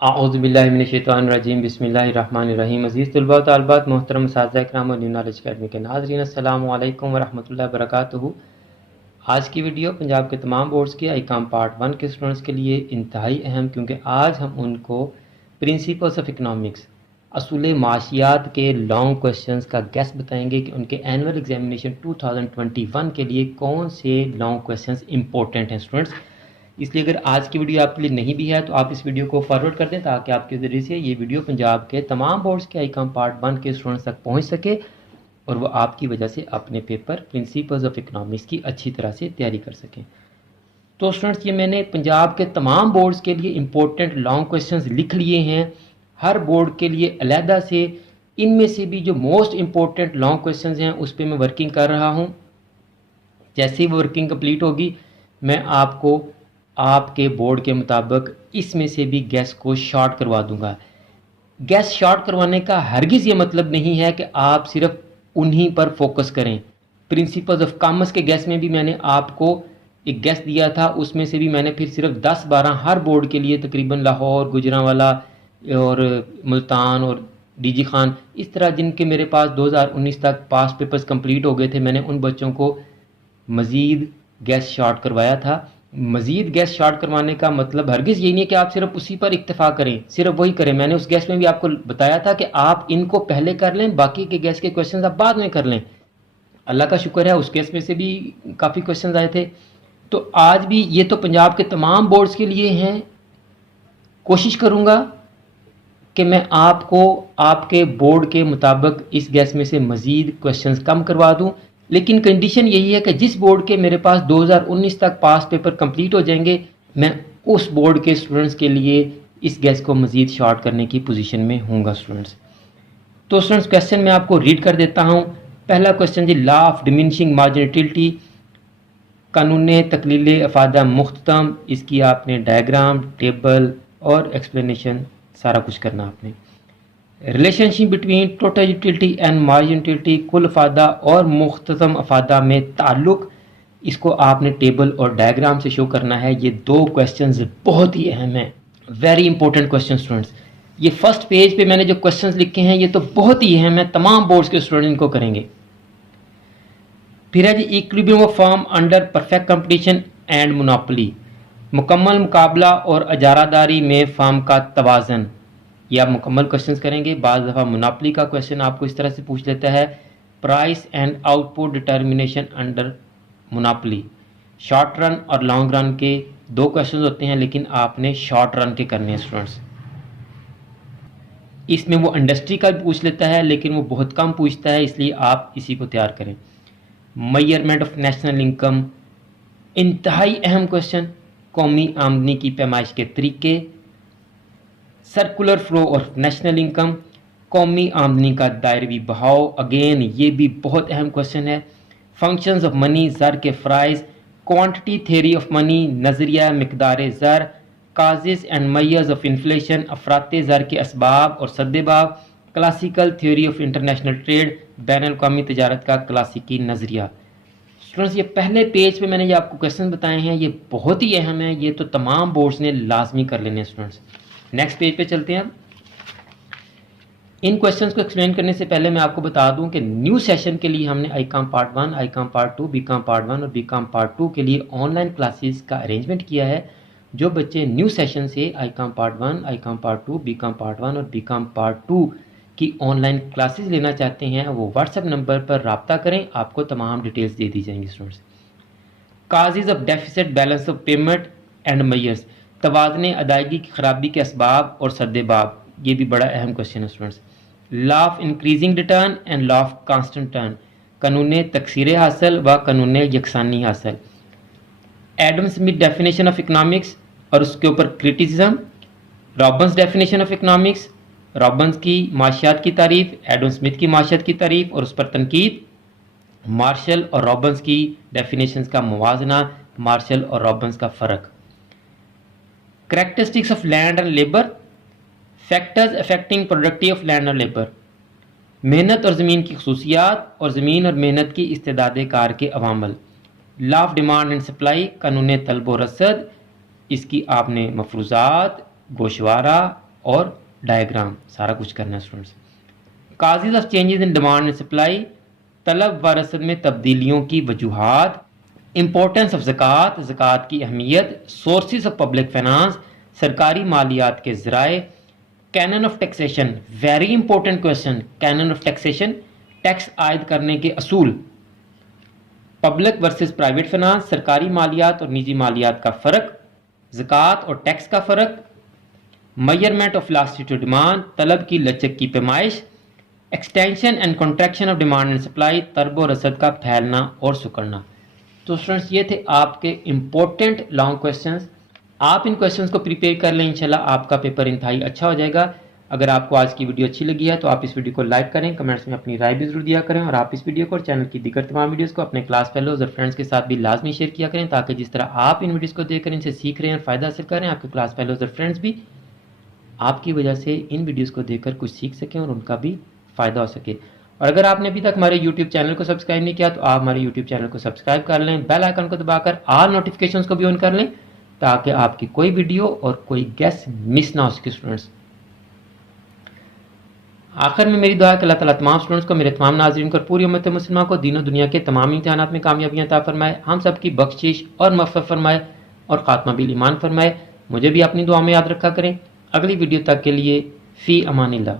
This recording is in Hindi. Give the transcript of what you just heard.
आऊज़ुबिल्लाहिमिनश्शैतानिर्रजीम बिस्मिल्लाहिर्रहमानिर्रहीम। अज़ीज़ तलबा व तालिबात, मोहतरम उस्ताज़ इकराम और न्यू नॉलेज अकेडमी के नाज़रीन, अस्सलामु अलैकुम व रहमतुल्लाहि व बरकातुहू। आज की वीडियो पंजाब के तमाम बोर्ड्स के आईकाम पार्ट 1 के स्टूडेंट्स के लिए इंतहाई अहम, क्योंकि आज हम उनको प्रिंसिपल्स ऑफ इकनॉमिक्स, असूल माशियात के लॉन्ग क्वेश्चंस का गेस बताएंगे कि उनके एनुअल एग्जामिनेशन 2021 के लिए कौन से लॉन्ग क्वेश्चंस इंपॉर्टेंट हैं स्टूडेंट्स। इसलिए अगर आज की वीडियो आपके लिए नहीं भी है तो आप इस वीडियो को फॉरवर्ड कर दें, ताकि आपके ज़रिए से ये वीडियो पंजाब के तमाम बोर्ड्स के आईकाम पार्ट 1 के स्टूडेंट्स तक पहुंच सके और वो आपकी वजह से अपने पेपर प्रिंसिपल्स ऑफ इकनॉमिक्स की अच्छी तरह से तैयारी कर सकें। तो स्टूडेंट्स, ये मैंने पंजाब के तमाम बोर्ड्स के लिए इंपॉर्टेंट लॉन्ग क्वेश्चंस लिख लिए हैं, हर बोर्ड के लिए अलहदा से। इनमें से भी जो मोस्ट इंपॉर्टेंट लॉन्ग क्वेश्चंस हैं उस पर मैं वर्किंग कर रहा हूँ। जैसे ही वर्किंग कंप्लीट होगी मैं आपको आपके बोर्ड के मुताबिक इसमें से भी गैस को शॉर्ट करवा दूंगा। गैस शॉर्ट करवाने का हरगिज़ ये मतलब नहीं है कि आप सिर्फ उन्हीं पर फोकस करें। प्रिंसिपल्स ऑफ कॉमर्स के गैस में भी मैंने आपको एक गैस दिया था, उसमें से भी मैंने फिर सिर्फ 10-12 हर बोर्ड के लिए, तकरीबन लाहौर, गुजरांवाला और मुल्तान और डीजी खान, इस तरह जिनके मेरे पास 2019 तक पास पेपर्स कंप्लीट हो गए थे, मैंने उन बच्चों को मज़ीद गैस शॉर्ट करवाया था। मज़ीद गैस शॉर्ट करवाने का मतलब हरगिज़ यही नहीं है कि आप सिर्फ उसी पर इक्तफा करें, सिर्फ वही करें। मैंने उस गैस में भी आपको बताया था कि आप इनको पहले कर लें, बाकी के गैस के क्वेश्चंस आप बाद में कर लें। अल्लाह का शुक्र है उस गैस में से भी काफ़ी क्वेश्चंस आए थे। तो आज भी ये तो पंजाब के तमाम बोर्ड्स के लिए हैं। कोशिश करूँगा कि मैं आपको आपके बोर्ड के मुताबिक इस गैस में से मज़ीद क्वेश्चंस कम करवा दूँ, लेकिन कंडीशन यही है कि जिस बोर्ड के मेरे पास 2019 तक पास पेपर कंप्लीट हो जाएंगे, मैं उस बोर्ड के स्टूडेंट्स के लिए इस गैस को मज़ीद शॉर्ट करने की पोजीशन में हूँगा स्टूडेंट्स। तो स्टूडेंट्स, क्वेश्चन मैं आपको रीड कर देता हूँ। पहला क्वेश्चन जी, लॉ ऑफ डिमिनिशिंग मार्जिनलिटी, कानून तकलील अफादा मुख्तम। इसकी आपने डायग्राम, टेबल और एक्सप्लेनेशन सारा कुछ करना आपने। Relationship between total utility and margin utility, कुल अफादा और मुख्तसम अफादा में ताल्लुक, इसको आपने टेबल और डायग्राम से शो करना है। ये दो क्वेश्चंस बहुत ही अहम हैं, वेरी इंपॉर्टेंट क्वेश्चन स्टूडेंट्स। ये फर्स्ट पेज पे मैंने जो क्वेश्चंस लिखे हैं ये तो बहुत ही अहम है, तमाम बोर्ड्स के स्टूडेंट इनको करेंगे। फिर है जी, equilibrium of firm under perfect competition and monopoly, मुकम्मल मुकाबला और अजारादारी में फर्म का तवाज़न। ये आप मुकम्मल क्वेश्चंस करेंगे। बाज़ दफ़ा मोनोपोली का क्वेश्चन आपको इस तरह से पूछ लेता है, price and output determination under monopoly. Short run और लॉन्ग रन के दो क्वेश्चंस होते हैं, लेकिन आपने शॉर्ट रन के करने हैं स्टूडेंट्स। इसमें वो इंडस्ट्री का भी पूछ लेता है, लेकिन वो बहुत कम पूछता है, इसलिए आप इसी को तैयार करें। मेजरमेंट ऑफ नेशनल इनकम, इंतहाई अहम क्वेश्चन। कौमी आमदनी की पैमाइश के तरीके। Circular flow of national income, कौमी आमदनी का दायरवी बहाव, अगेन ये भी बहुत अहम क्वेश्चन है। फंक्शंस ऑफ मनी, ज़र के फ़राइज़, क्वांटिटी थ्योरी ऑफ मनी, नज़रिया मिकदार ज़र, causes and measures of inflation, अफरात ज़र के असबाब और सद्देबाब, classical theory of international trade, बैनुल-अक़वामी तजारत का क्लासिकी नज़रिया। स्टूडेंट्स, ये पहले पेज पे मैंने ये आपको क्वेश्चन बताए हैं, ये बहुत ही अहम है, ये तो तमाम बोर्ड्स ने लाजमी कर लेने हैं स्टूडेंट्स। नेक्स्ट पेज पे चलते हैं। इन क्वेश्चंस को एक्सप्लेन करने से पहले मैं आपको बता दूं कि न्यू सेशन के लिए हमने आईकाम पार्ट 1, आईकाम पार्ट 2, बीकाम पार्ट 1 और बीकाम पार्ट 2 के लिए ऑनलाइन क्लासेस का अरेंजमेंट किया है। जो बच्चे न्यू सेशन से आईकाम पार्ट 1, आईकाम पार्ट 2, बीकाम पार्ट 1 और बीकाम पार्ट 2 की ऑनलाइन क्लासेस लेना चाहते हैं, वो व्हाट्सएप नंबर पर रब्ता करें, आपको तमाम डिटेल्स दे दी जाएंगी students. Causes of deficit balance of payment and measures, तवाज़ुन अदायगी की खराबी के असबाब और सद्देबाब, ये भी बड़ा अहम क्वेश्चन है students. Law of increasing return and law of constant turn, कानून तकसीर हासिल व कानून यकसानी हासिल। Adam Smith definition of economics और उसके ऊपर क्रिटिसिज्म। रॉबन्स डेफिनेशन ऑफ इकनॉमिक्स, रॉबन्स की माशियात की तारीफ, एडम स्मिथ की माशियात की तारीफ और उस पर तनकीद। मार्शल और रॉबन्स की डेफिनेशंस का मुवाजना, मार्शल और रॉबन्स का फ़र्क। Characteristics of land and labor, factors affecting productivity of land and labor, मेहनत और ज़मीन की खसूसियात और ज़मीन और मेहनत की इस्तेदाद कार के अवामल। Law of demand and supply, कानून तलब व रसद, इसकी आपने मफरूज़ात, गोशवारा, और डायग्राम सारा कुछ करना है students. Causes of changes in demand and supply, तलब व रसद में तब्दीलियों की वजूहात, इंपॉर्टेंस ऑफ ज़कात, ज़कात की अहमियत, सोर्सेज ऑफ पब्लिक फाइनेंस, सरकारी मालियात के ज़राए, canon of taxation, very important question, canon of taxation, tax आयद करने के असूल, पब्लिक वर्सेस प्राइवेट फाइनेंस, सरकारी मालियात और निजी मालियात का फ़र्क, ज़कात और टैक्स का फ़र्क, measurement of elasticity of demand, तलब की लचक की पैमाइश, extension and contraction of demand and supply, तरब और रसद का फैलना और सुकड़ना। तो स्टूडेंट्स ये थे आपके इम्पोर्टेंट लॉन्ग क्वेश्चंस। आप इन क्वेश्चंस को प्रिपेयर कर लें, इंशाल्लाह आपका पेपर इंतहाई अच्छा हो जाएगा। अगर आपको आज की वीडियो अच्छी लगी है तो आप इस वीडियो को लाइक करें, कमेंट्स में अपनी राय भी जरूर दिया करें, और आप इस वीडियो को और चैनल की दीगर तमाम वीडियोस को अपने क्लास फेलोज और फ्रेंड्स के साथ भी लाजमी शेयर किया करें, ताकि जिस तरह आप इन वीडियोस को देखकर इनसे सीख रहे हैं और फ़ायदा हासिल कर रहे हैं, आपके क्लास फेलोज और फ्रेंड्स भी आपकी वजह से इन वीडियोज़ को देखकर कुछ सीख सकें और उनका भी फ़ायदा हो सके। और अगर आपने अभी तक हमारे YouTube चैनल को सब्सक्राइब नहीं किया तो आप हमारे YouTube चैनल को सब्सक्राइब कर लें, बेल आइकन को दबाकर ऑल नोटिफिकेशंस को भी ऑन कर लें, ताकि आपकी कोई वीडियो और कोई गेस्ट मिस ना हो सके स्टूडेंट्स। आखिर में मेरी दुआ है कि अल्लाह ताला तमाम स्टूडेंट्स को, मेरे तमाम नाज़रीन को और पूरी उम्मत मुस्लिमा को दीन और दुनिया के तमाम इम्तिहानात में कामयाबियाँ अता फरमाए, हम सब की बख्शिश और मग़फ़िरत फरमाए और ख़ात्मा बिल ईमान फरमाए। मुझे भी अपनी दुआ में याद रखा करें। अगली वीडियो तक के लिए फ़ी अमानिल्लाह।